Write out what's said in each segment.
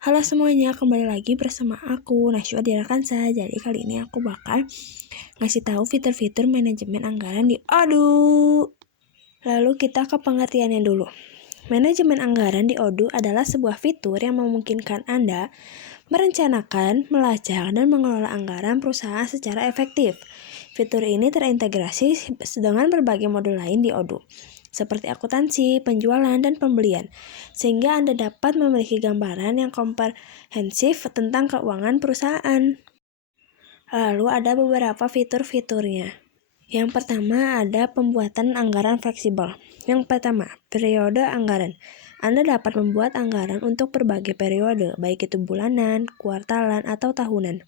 Halo semuanya, kembali lagi bersama aku, Nashwa Dirakansa. Jadi kali ini aku bakal ngasih tahu fitur-fitur manajemen anggaran di Odoo. Lalu kita ke pengertiannya dulu. Manajemen anggaran di Odoo adalah sebuah fitur yang memungkinkan Anda merencanakan, melacak, dan mengelola anggaran perusahaan secara efektif. Fitur ini terintegrasi dengan berbagai modul lain di Odoo, seperti akuntansi, penjualan, dan pembelian, sehingga Anda dapat memiliki gambaran yang komprehensif tentang keuangan perusahaan. Lalu ada beberapa fitur-fiturnya. Yang pertama ada pembuatan anggaran fleksibel. Yang pertama, periode anggaran. Anda dapat membuat anggaran untuk berbagai periode, baik itu bulanan, kuartalan, atau tahunan.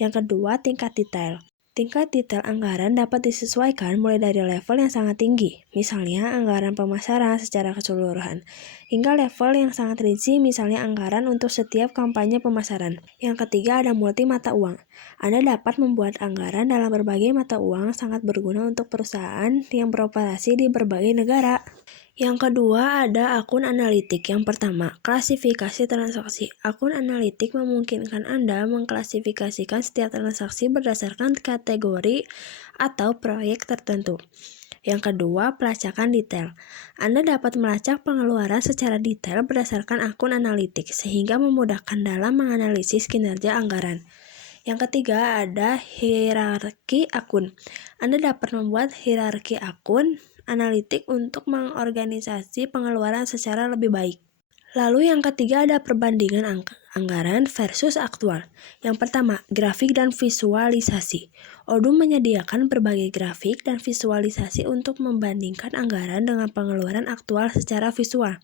Yang kedua, tingkat detail. Tingkat detail anggaran dapat disesuaikan mulai dari level yang sangat tinggi, misalnya anggaran pemasaran secara keseluruhan, hingga level yang sangat rinci, misalnya anggaran untuk setiap kampanye pemasaran. Yang ketiga ada multi mata uang. Anda dapat membuat anggaran dalam berbagai mata uang sangat berguna untuk perusahaan yang beroperasi di berbagai negara. Yang kedua ada akun analitik. Yang pertama, klasifikasi transaksi. Akun analitik memungkinkan Anda mengklasifikasikan setiap transaksi berdasarkan kategori atau proyek tertentu. Yang kedua, pelacakan detail. Anda dapat melacak pengeluaran secara detail berdasarkan akun analitik, sehingga memudahkan dalam menganalisis kinerja anggaran. Yang ketiga ada hierarki akun. Anda dapat membuat hierarki akun analitik untuk mengorganisasi pengeluaran secara lebih baik. Lalu yang ketiga ada perbandingan anggaran versus aktual. Yang pertama, grafik dan visualisasi. Odoo menyediakan berbagai grafik dan visualisasi untuk membandingkan anggaran dengan pengeluaran aktual secara visual.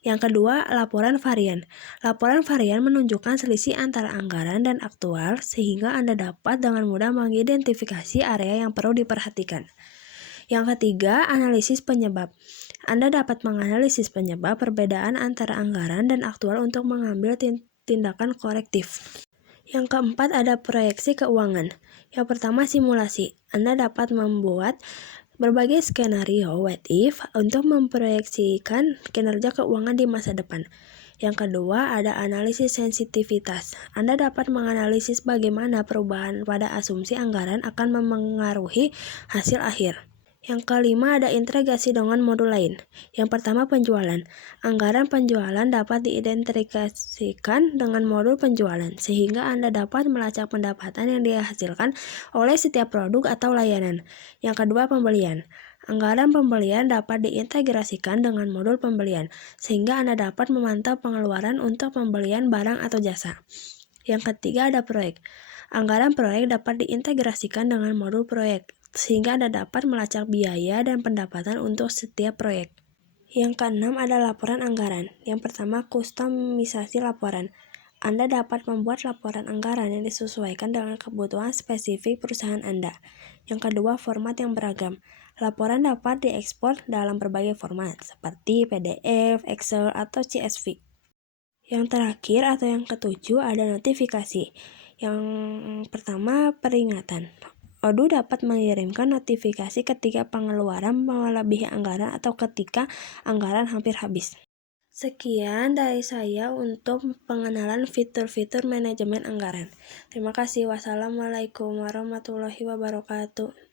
Yang kedua, laporan varian. Laporan varian menunjukkan selisih antara anggaran dan aktual sehingga Anda dapat dengan mudah mengidentifikasi area yang perlu diperhatikan. Yang ketiga, analisis penyebab. Anda dapat menganalisis penyebab perbedaan antara anggaran dan aktual untuk mengambil tindakan korektif. Yang keempat ada proyeksi keuangan. Yang pertama simulasi. Anda dapat membuat berbagai skenario what if untuk memproyeksikan kinerja keuangan di masa depan. Yang kedua ada analisis sensitivitas. Anda dapat menganalisis bagaimana perubahan pada asumsi anggaran akan memengaruhi hasil akhir. Yang kelima ada integrasi dengan modul lain. Yang pertama penjualan. Anggaran penjualan dapat diidentifikasikan dengan modul penjualan, sehingga Anda dapat melacak pendapatan yang dihasilkan oleh setiap produk atau layanan. Yang kedua pembelian. Anggaran pembelian dapat diintegrasikan dengan modul pembelian, sehingga Anda dapat memantau pengeluaran untuk pembelian barang atau jasa. Yang ketiga ada proyek. Anggaran proyek dapat diintegrasikan dengan modul proyek, sehingga Anda dapat melacak biaya dan pendapatan untuk setiap proyek. Yang keenam ada laporan anggaran. Yang pertama, kustomisasi laporan. Anda dapat membuat laporan anggaran yang disesuaikan dengan kebutuhan spesifik perusahaan Anda. Yang kedua, format yang beragam. Laporan dapat diekspor dalam berbagai format, seperti PDF, Excel, atau CSV. Yang terakhir atau yang ketujuh ada notifikasi. Yang pertama, peringatan. Odoo dapat mengirimkan notifikasi ketika pengeluaran melebihi anggaran atau ketika anggaran hampir habis. Sekian dari saya untuk pengenalan fitur-fitur manajemen anggaran. Terima kasih. Wassalamualaikum warahmatullahi wabarakatuh.